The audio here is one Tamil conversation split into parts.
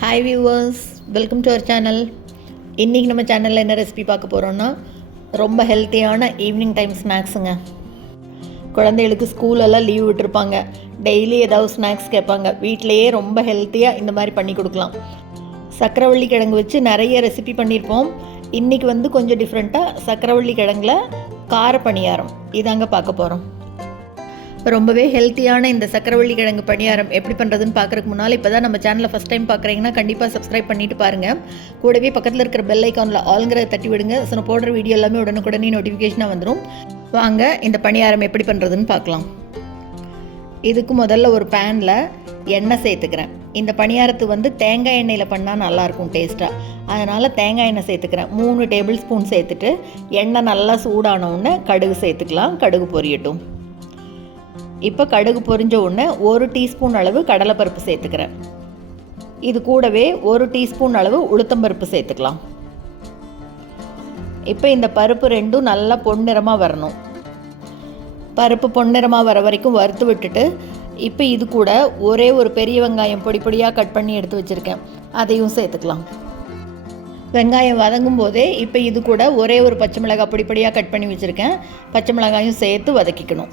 Hi viewers, welcome to our channel. இன்றைக்கி நம்ம சேனலில் என்ன ரெசிபி பார்க்க போகிறோன்னா, ரொம்ப ஹெல்த்தியான ஈவினிங் டைம் ஸ்நாக்ஸுங்க. குழந்தைகளுக்கு ஸ்கூலெல்லாம் லீவ் விட்டுருப்பாங்க, டெய்லி ஏதாவது ஸ்நாக்ஸ் கேட்பாங்க. வீட்டிலையே ரொம்ப ஹெல்த்தியாக இந்த மாதிரி பண்ணி கொடுக்கலாம். சக்கரவள்ளி கிழங்கு வச்சு நிறைய ரெசிபி பண்ணியிருப்போம். இன்றைக்கி கொஞ்சம் டிஃப்ரெண்ட்டாக சக்கரவள்ளி கிழங்குல கார பணியாரம் இதாங்க பார்க்க போகிறோம். ரொம்பவே ஹெல்த்தியான இந்த சக்கரவள்ளி கிழங்கு பணியாரம் எப்படி பண்ணுறதுன்னு பார்க்குறதுக்கு முன்னால், இப்போ தான் நம்ம சேனலை ஃபஸ்ட் டைம் பார்க்குறீங்கன்னா கண்டிப்பாக சப்ஸ்கிரைப் பண்ணிவிட்டு பாருங்கள். கூடவே பக்கத்தில் இருக்கிற பெல் ஐக்கானில் ஆளுங்கிறத தட்டி விடுங்க. ஸோ நான் போடுற வீடியோ எல்லாமே உடனுக்குடனே நோட்டிஃபிகேஷனாக வந்துடும். வாங்க இந்த பணியாரம் எப்படி பண்ணுறதுன்னு பார்க்கலாம். இதுக்கு முதல்ல ஒரு பேனில் எண்ணெய் சேர்த்துக்கிறேன். இந்த பணியாரத்து தேங்காய் எண்ணெயில் பண்ணால் நல்லாயிருக்கும் டேஸ்ட்டாக. அதனால் தேங்காய் எண்ணெய் சேர்த்துக்கிறேன். 3 டேபிள் ஸ்பூன் சேர்த்துட்டு எண்ணெய் நல்லா சூடானவுடனே கடுகு சேர்த்துக்கலாம். கடுகு பொரியட்டும். இப்போ கடுகு பொரிஞ்ச உடனே 1 டீஸ்பூன் அளவு கடலைப்பருப்பு சேர்த்துக்கிறேன். இது கூடவே 1 டீஸ்பூன் அளவு உளுத்தம்பருப்பு சேர்த்துக்கலாம். இப்போ இந்த பருப்பு ரெண்டும் நல்லா பொன்னிறமாக வரணும். பருப்பு பொன்னிறமாக வர வரைக்கும் வறுத்து விட்டுட்டு, இப்போ இது கூட ஒரே ஒரு பெரிய வெங்காயம் பொடி பொடியாக கட் பண்ணி எடுத்து வச்சுருக்கேன், அதையும் சேர்த்துக்கலாம். வெங்காயம் வதங்கும் போதே இப்போ இது கூட ஒரே ஒரு பச்சை மிளகாய் பொடி பொடியாக கட் பண்ணி வச்சுருக்கேன், பச்சை மிளகாயும் சேர்த்து வதக்கிக்கணும்.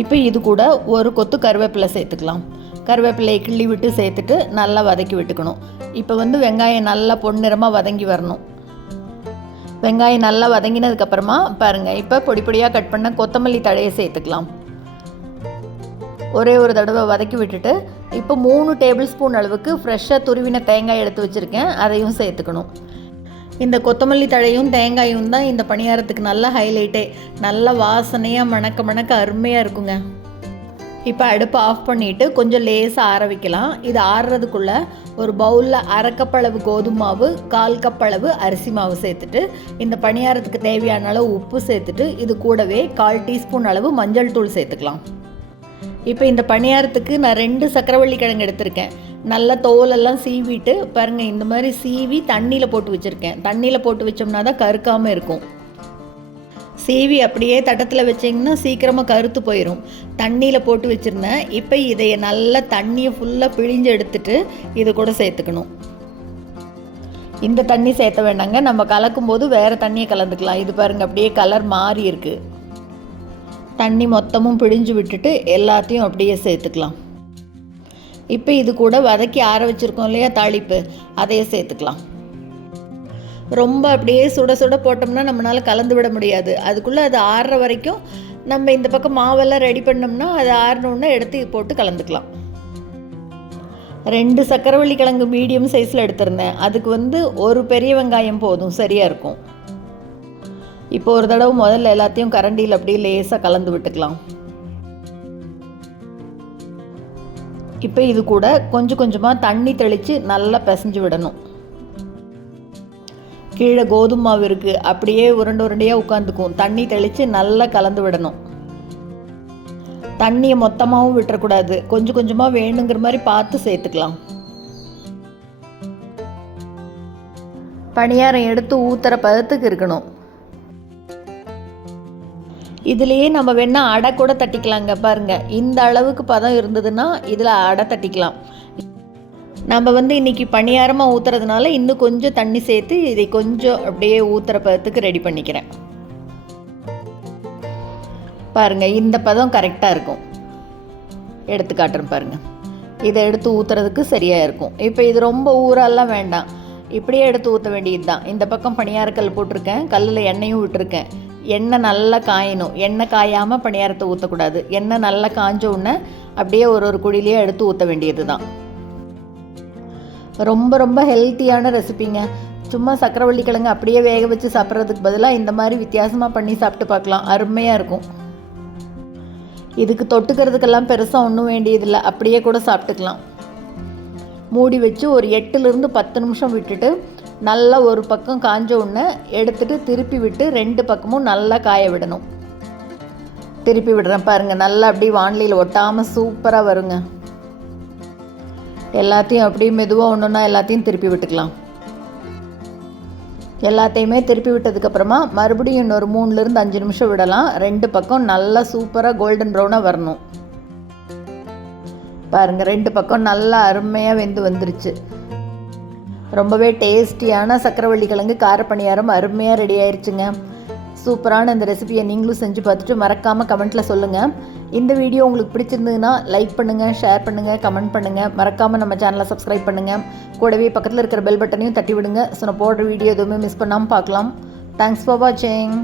இப்போ இது கூட ஒரு கொத்து கருவேப்பிலை சேர்த்துக்கலாம். கருவேப்பிலையை கிள்ளி விட்டு சேர்த்துட்டு நல்லா வதக்கி விட்டுக்கணும். இப்போ வெங்காயம் நல்லா பொன்னிறமாக வதங்கி வரணும். வெங்காயம் நல்லா வதங்கினதுக்கப்புறமா பாருங்கள், இப்போ பொடி பொடியாக கட் பண்ண கொத்தமல்லி தழையை சேர்த்துக்கலாம். ஒரே ஒரு தடவை வதக்கி விட்டுட்டு, இப்போ 3 டேபிள் ஸ்பூன் அளவுக்கு ஃப்ரெஷ்ஷாக துருவின தேங்காய் எடுத்து வச்சுருக்கேன், அதையும் சேர்த்துக்கணும். இந்த கொத்தமல்லி தழையும் தேங்காயும் தான் இந்த பணியாரத்துக்கு நல்ல ஹைலைட்டே. நல்ல வாசனையாக மணக்க மணக்க அருமையாக இருக்குங்க. இப்போ அடுப்பை ஆஃப் பண்ணிவிட்டு கொஞ்சம் லேசாக ஆற வைக்கலாம். இது ஆறுறதுக்குள்ளே ஒரு பவுலில் 1/2 கப் அளவு கோதுமை மாவு, 1/4 கப் அளவு அரிசி மாவு சேர்த்துட்டு, இந்த பணியாரத்துக்கு தேவையான அளவு உப்பு சேர்த்துட்டு, இது கூடவே 1/4 டீஸ்பூன் அளவு மஞ்சள் தூள் சேர்த்துக்கலாம். இப்போ இந்த பணியாரத்துக்கு நான் 2 சக்கரவள்ளி கிழங்கு எடுத்திருக்கேன். நல்லா தோலெல்லாம் சீவிட்டு பாருங்கள், இந்த மாதிரி சீவி தண்ணியில் போட்டு வச்சுருக்கேன். தண்ணியில் போட்டு வச்சோம்னா தான் கருக்காமல் இருக்கும். சீவி அப்படியே தட்டத்தில் வச்சிங்கன்னா சீக்கிரமாக கருத்து போயிடும். தண்ணியில் போட்டு வச்சுருந்தேன். இப்போ இதை நல்லா தண்ணியை ஃபுல்லாக பிழிஞ்சு எடுத்துட்டு இது கூட சேர்த்துக்கணும். இந்த தண்ணி சேர்த்த வேண்டாங்க, நம்ம கலக்கும் போது வேறு தண்ணியை கலந்துக்கலாம். இது பாருங்கள், அப்படியே கலர் மாறி இருக்குது. தண்ணி மொத்தமும் பிழிஞ்சு விட்டுட்டு எல்லாத்தையும் அப்படியே சேர்த்துக்கலாம். இப்போ இது கூட வதக்கி ஆற வச்சுருக்கோம் இல்லையா தாளிப்பு, அதையே சேர்த்துக்கலாம். ரொம்ப அப்படியே சுட சுட போட்டோம்னா நம்மளால் கலந்து விட முடியாது. அதுக்குள்ளே அது ஆறுற வரைக்கும் நம்ம இந்த பக்கம் மாவெல்லாம் ரெடி பண்ணோம்னா அது ஆறினோன்னா எடுத்து போட்டு கலந்துக்கலாம். 2 சக்கரவள்ளி கிழங்கு மீடியம் சைஸில் எடுத்திருந்தேன். அதுக்கு ஒரு பெரிய வெங்காயம் போதும், சரியாக இருக்கும். இப்போ ஒரு தடவை முதல்ல எல்லாத்தையும் கரண்டியில் அப்படியே லேசாக கலந்து விட்டுக்கலாம். இப்போ இது கூட கொஞ்சம் கொஞ்சமாக தண்ணி தெளித்து நல்லா பிசைஞ்சு விடணும். கீழே கோதுமை மாவு இருக்குது, அப்படியே உருண்டை உருண்டையாக உட்காந்துக்கும். தண்ணி தெளித்து நல்லா கலந்து விடணும். தண்ணியை மொத்தமாகவும் விட்டுறக்கூடாது, கொஞ்சம் கொஞ்சமாக வேணுங்கிற மாதிரி பார்த்து சேர்த்துக்கலாம். பணியாரம் எடுத்து ஊற்றுற பதத்துக்கு இருக்கணும். இதுலேயே நம்ம வேணால் அடை கூட தட்டிக்கலாங்க. பாருங்கள், இந்த அளவுக்கு பதம் இருந்ததுன்னா இதில் அடை தட்டிக்கலாம். நம்ம இன்றைக்கி பணியாரமாக ஊற்றுறதுனால இன்னும் கொஞ்சம் தண்ணி சேர்த்து இதை கொஞ்சம் அப்படியே ஊற்றுற பதத்துக்கு ரெடி பண்ணிக்கிறேன். பாருங்கள், இந்த பதம் கரெக்டாக இருக்கும். எடுத்து காட்டுறேன் பாருங்கள். இதை எடுத்து ஊற்றுறதுக்கு சரியாக இருக்கும். இப்போ இது ரொம்ப ஊரெல்லாம் வேண்டாம், இப்படியே எடுத்து ஊற்ற வேண்டியது தான். இந்த பக்கம் பணியாரக்கல் போட்டிருக்கேன், கல்லில் எண்ணெயும் விட்டுருக்கேன். எண்ணெய் நல்லா காயணும். எண்ணெய் காயாமல் பணியாரத்தை ஊற்றக்கூடாது. எண்ணெய் நல்லா காஞ்ச உடனே அப்படியே ஒரு குழியிலேயே எடுத்து ஊற்ற வேண்டியது தான். ரொம்ப ரொம்ப ஹெல்த்தியான ரெசிபிங்க. சும்மா சக்கரவள்ளி கிழங்கு அப்படியே வேக வச்சு சாப்பிட்றதுக்கு பதிலாக இந்த மாதிரி வித்தியாசமாக பண்ணி சாப்பிட்டு பார்க்கலாம், அருமையாக இருக்கும். இதுக்கு தொட்டுக்கிறதுக்கெல்லாம் பெருசாக ஒன்றும் வேண்டியதில்லை, அப்படியே கூட சாப்பிட்டுக்கலாம். மூடி வச்சு ஒரு 8லிருந்து 10 நிமிஷம் விட்டுட்டு நல்லா ஒரு பக்கம் காஞ்ச உடனே எடுத்துகிட்டு திருப்பி விட்டு 2 பக்கமும் நல்லா காய விடணும். திருப்பி விடுறேன் பாருங்கள், நல்லா அப்படியே வானிலையில் ஒட்டாமல் சூப்பராக வருங்க. எல்லாத்தையும் அப்படியே மெதுவாக ஒன்றுன்னா எல்லாத்தையும் திருப்பி விட்டுக்கலாம். எல்லாத்தையுமே திருப்பி விட்டதுக்கப்புறமா மறுபடியும் இன்னொரு 3லிருந்து 5 நிமிஷம் விடலாம். 2 பக்கம் நல்லா சூப்பராக கோல்டன் ப்ரௌனாக வரணும். பாருங்கள் 2 பக்கம் நல்லா அருமையாக வெந்து வந்துருச்சு. ரொம்பவே டேஸ்டியான சக்கரவள்ளி கிழங்கு கார பணியாரம் அருமையாக ரெடி ஆயிடுச்சுங்க. சூப்பரான இந்த ரெசிபியை நீங்களும் செஞ்சு பார்த்துட்டு மறக்காமல் கமெண்ட்டில் சொல்லுங்கள். இந்த வீடியோ உங்களுக்கு பிடிச்சிருந்ததுன்னா லைக் பண்ணுங்கள், ஷேர் பண்ணுங்கள், கமெண்ட் பண்ணுங்கள். மறக்காமல் நம்ம சேனலை சப்ஸ்கிரைப் பண்ணுங்கள். கூடவே பக்கத்தில் இருக்கிற பெல் பட்டனையும் தட்டி விடுங்க. ஸோ நான் போடுற வீடியோ எதுவுமே மிஸ் பண்ணாமல் பார்க்கலாம். தேங்க்ஸ் ஃபார் வாட்சிங்.